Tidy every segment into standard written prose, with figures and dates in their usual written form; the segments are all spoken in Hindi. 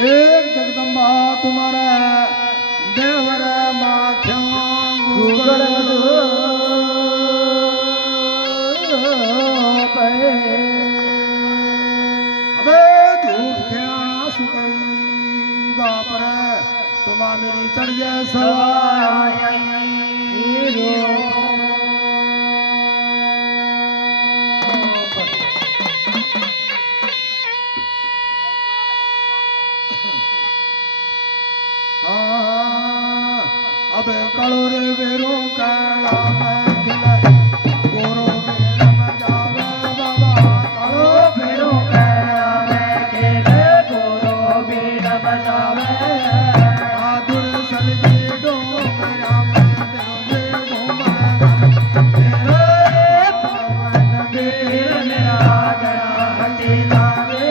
एक जगदम्बा तुम्हारा देवर माख्या गुगल अबे झूठ क्या सुकई बाप रे तुमा मेरी चढ़ जाए सवाई अब कालो रे बेरो काला मैं खिला गोरो मेरा मजावे बाबा कालो बेरो काला मैं खिला गोरो मेरा मजावे आदुर सलजी डो मेरा मैं घूमा तेरे पवन बेर मेरा गया हटीला रे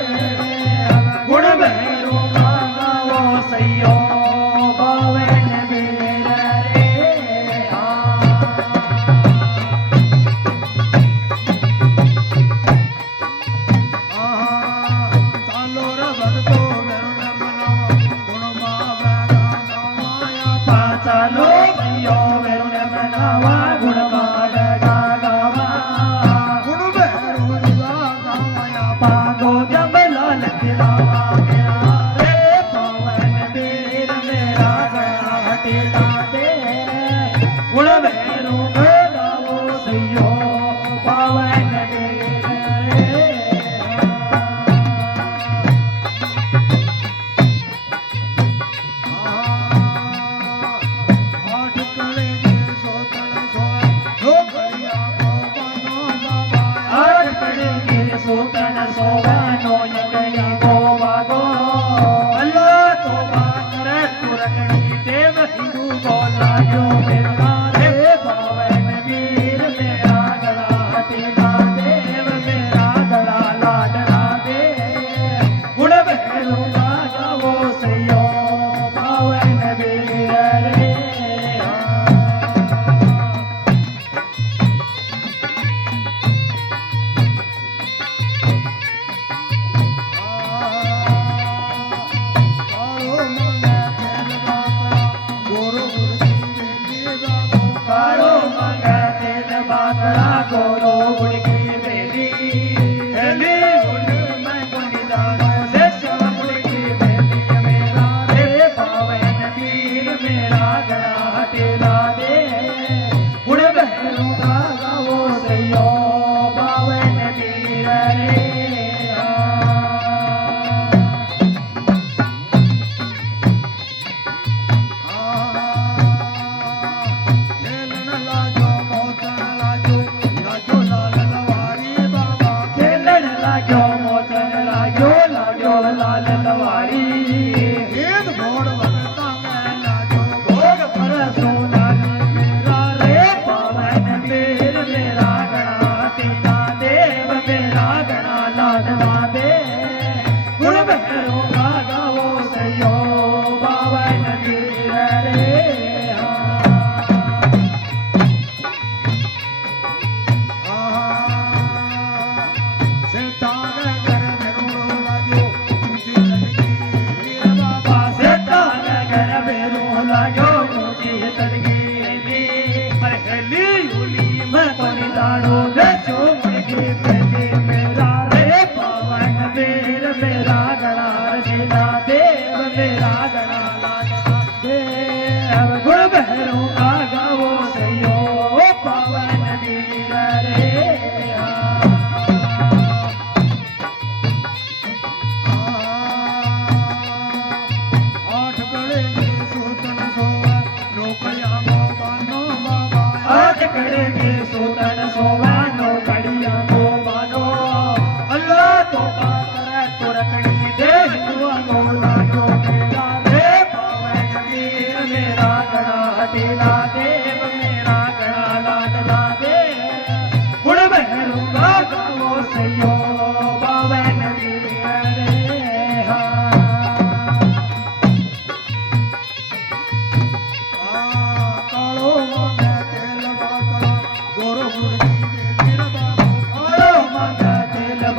गुण बेरो मांगा वो सैयो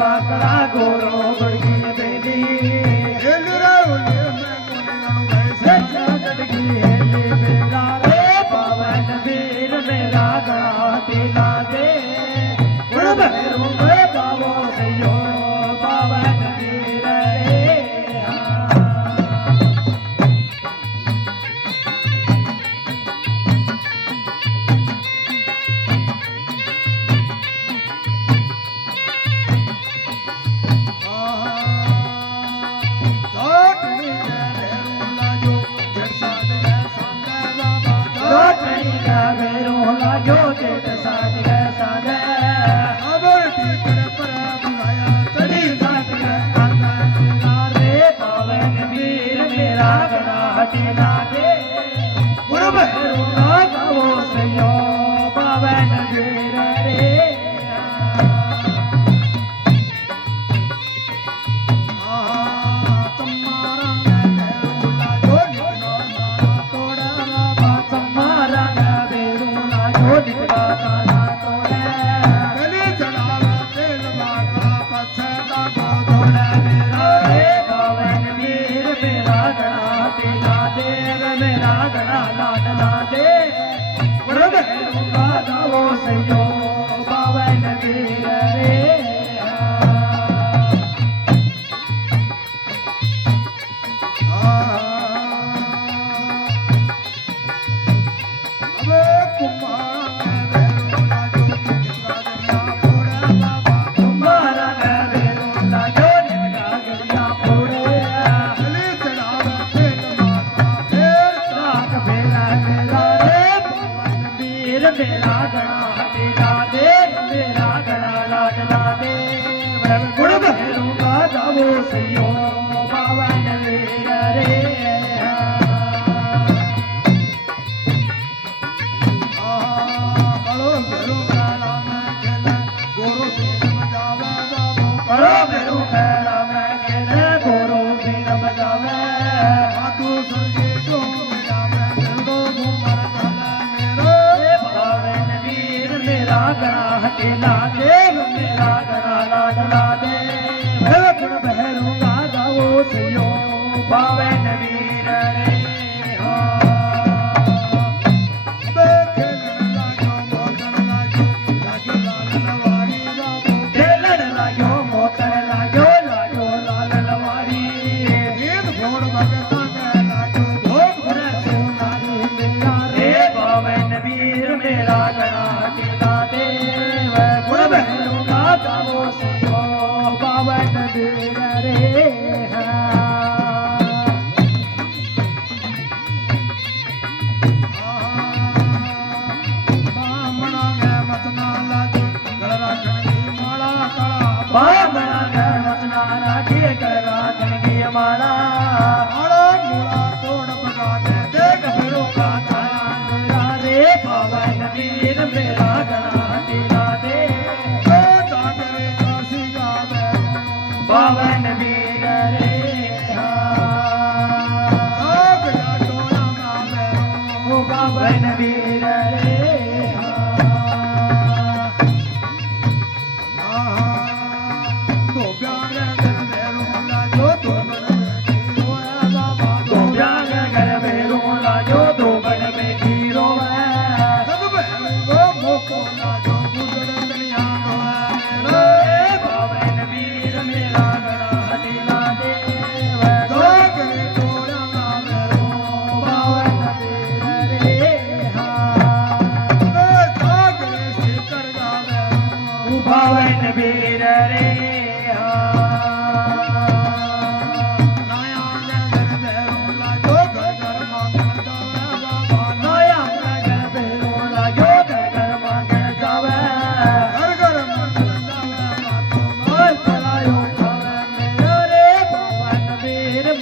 बाकड़ा गोरो बड़ी बेली लागो जेठ साथ गे साधे अबर टीकर पर बुलाया चढ़ी साथ गे कांदा रे पावन वीर मेरा गड़ा हटेला दे गुण भैरू गावो सयो पावन वीर रे मेरा गणा हटेला दे मेरा गणा लाडला दे गुण भैरूंगा जावो सयो पावन वीर रे बड़ो भैरू काला में खेले गोरो बीन बजावे बड़ो भैरू काला में खेले गोरो बीन बजावे हाथू सरगे डोंग जावे जल्दो घूमर चले मेरा गणा हटेला दे मेरा गणा लाडला दे गुण भैरूंगा गावो सयो पावन वीर रे खेलन लाग्यो मोकण लाग्यो लागो लाल लवारी मेरा रे पावन वीर मेरा गणा हटेला दे गुण भैरूंगा गावो सयो पावन वीर रे बामणा घर मचना राखी कर राखन की माला तोड़ बगा दे देख भैरू का मेरा रे पावन वीर मेरा गणा हटेला दे पावन वीर रे पावन वीर रे पावन वीर रे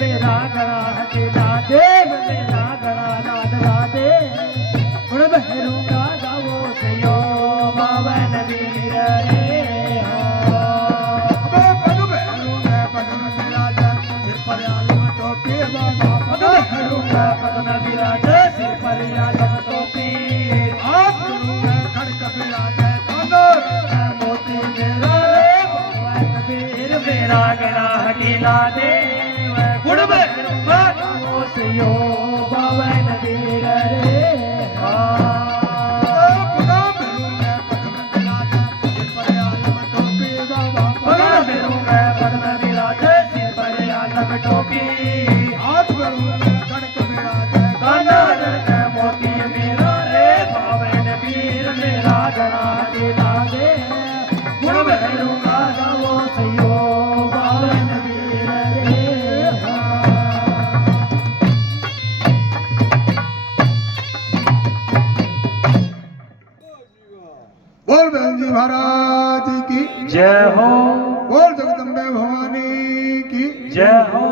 मेरा गणा हटेला दे मेरा गणा लाडला दे गुण भैरूंगा गावो सयो पावन वीर रे पग भैरूंगा पग में विराज सिर पर आलम टोपी पग भैरूंगा पग में विराज सिर पर आलम टोपी हाथ भैरूंगा खड़क विराज कंदर मोती मेरा रे पावन वीर मेरा गणा हटेला दे गुण भैरूंगा गावो सयो पावन वीर रे टोपी हाथ भैरूंगा खड़क विराज काना जड़क मोती मेरा रे पावन वीर मेरा गणा हटेला दे गुण भैरूंगा गावो सयो पावन वीर रे हो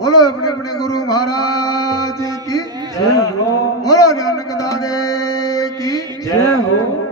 बोलो अपने अपने गुरु महाराज की जय हो बोलो नानक दादे की जय हो